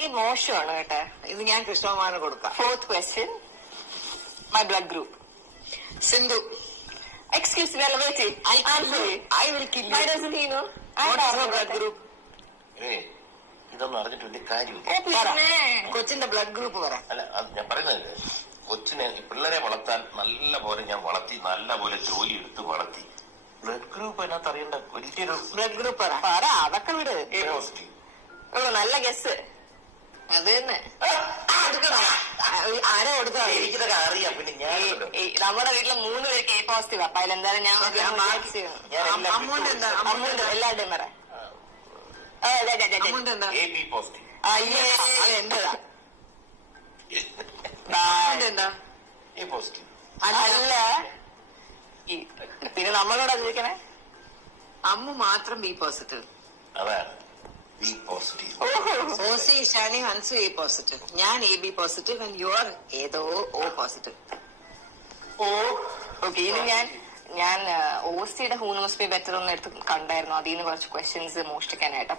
ഇതാണെങ്കിൽ മോശമാണ് കേട്ടെ. ഇത് ഞാൻ കൃഷ്ണകുമാറിന് കൊടുക്കാം. 4th question. My blood group. Sindhu. Excuse me, wait. I will kill you. Why doesn't he know? What is your blood group? ഇതൊന്നും അറിഞ്ഞിട്ട് വലിയ കാര്യമില്ല. കൊച്ചിന്റെ ബ്ലഡ് ഗ്രൂപ്പ് പറ. അല്ല, അത് ഞാൻ പറയുന്നത് കൊച്ചിനെ പിള്ളേരെ വളർത്താൻ നല്ല പോലെ ഞാൻ വളർത്തി, നല്ല പോലെ ജോലി എടുത്ത് വളർത്തി. ബ്ലഡ് ഗ്രൂപ്പ് അതിനകത്ത് അറിയേണ്ട വലിയൊരു ബ്ലഡ് ഗ്രൂപ്പ് പറ. അതൊക്കെ വിട്. A positive. നല്ല ഗസ്. അത് തന്നെ ആരാ കൊടുക്കാ? എനിക്കിതൊക്കെ അറിയാം. പിന്നെ ഞാൻ നമ്മുടെ വീട്ടില് 3 പേർക്ക് A പോസിറ്റീവ്. അപ്പൊ അതിലെന്തായാലും ഞാൻ അമ്മൂണ്ട് എന്താ? എല്ലാവരുടെയും പറ. അമ്മൂണ്ട് എന്താ? AB positive. അത് എന്റേതാ. എന്താ? A positive. അല്ല, പിന്നെ നമ്മളോട് ചോദിക്കണേ. അമ്മു മാത്രം ബി പോസിറ്റീവ്. അതാണ് B positive. Aussie, Shani, Hansu A positive. ഞാൻ AB positive and you are ഏതോ O പോസിറ്റീവ്. ഓക്കെ. ഇത് ഞാൻ OC-യുടെ ഹൂ നോസ് ബി ബെറ്റർ ഒന്ന് എടുത്ത് കണ്ടായിരുന്നു. അതിൽ നിന്ന് കുറച്ച് ക്വസ്റ്റ്യൻസ് മോഷ്ടിക്കാനായിട്ട്. അപ്പൊ